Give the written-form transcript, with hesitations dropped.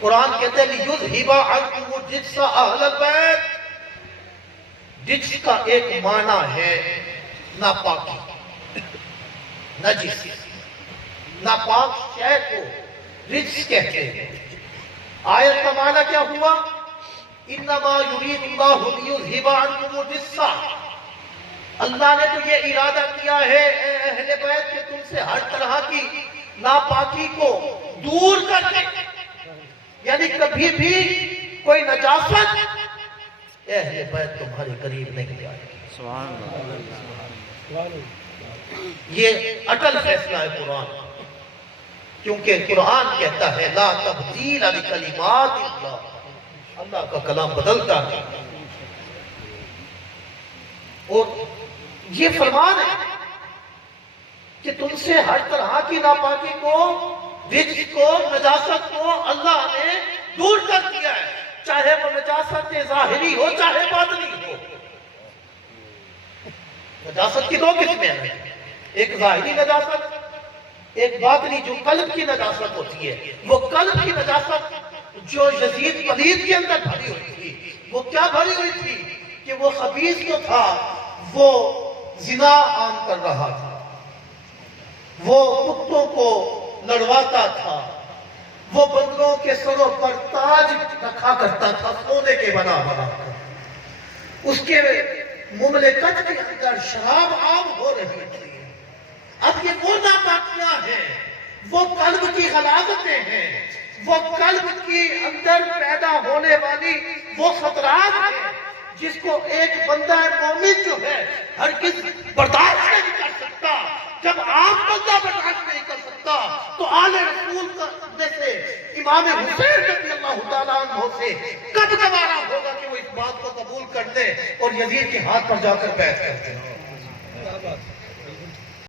قرآن کہتے ہیں لِيُذْهِبَ عَنْكُمُ الرِّجْسَ أَهْلَ الْبَيْتِ۔ رجس کا ایک معنی ہے ناپاکی، نجس، ناپاک شے کو رجس کہتے ہیں۔ آیت کا معنی کیا ہوا؟ انما یرید اللہ لیذھب عنکم الرجس۔ اللہ نے تو یہ ارادہ کیا ہے اے اہل بیت کہ تم سے ہر طرح کی ناپاکی کو دور کر دے، یعنی کبھی بھی کوئی نجاست اہل بیت تمہارے قریب نہیں آئے۔ سبحان اللہ۔ یہ اٹل فیصلہ ہے قرآن، کیونکہ قرآن کہتا ہے لا تبدیل لکلمات اللہ، اللہ کا کلام بدلتا نہیں۔ اور یہ فرمان ہے کہ تم سے ہر طرح کی ناپاکی کو، رجس کو، نجاست کو اللہ نے دور کر دیا ہے، چاہے وہ نجاست ظاہری ہو چاہے باطنی ہو۔ نجاست کی دو قسمیں ہیں، ایک ظاہری نجاست، ایک باطنی جو قلب کی نجاست ہوتی ہے۔ وہ قلب کی نجاست جو یزید پلید کے اندر بھری ہوئی تھی، وہ کیا بھری ہوئی تھی کہ وہ خبیث جو تھا وہ زنا عام کر رہا تھا، وہ کتوں کو لڑواتا تھا، وہ بندوں کے سروں پر تاج رکھا کرتا تھا سونے کے بنا بنا کر، اس کے مملکت کے اندر شراب عام ہو رہی تھی۔ اب یہ وہ ناپاکیاں ہیں، وہ قلب کی غلاظتیں ہیں، وہ قلب کی اندر پیدا ہونے والی وہ خطرات ہیں جس کو ایک بندہ مومن جو ہے ہرگز برداشت نہیں کر سکتا۔ جب عام بندہ برداشت نہیں کر سکتا تو آل رسول میں سے امام حسین رضی اللہ تعالیٰ عنہ سے کب گوارا ہوگا کہ وہ اس بات کو قبول کر دے اور یزید کے ہاتھ پر جا کر بیعت کرتے ہیں۔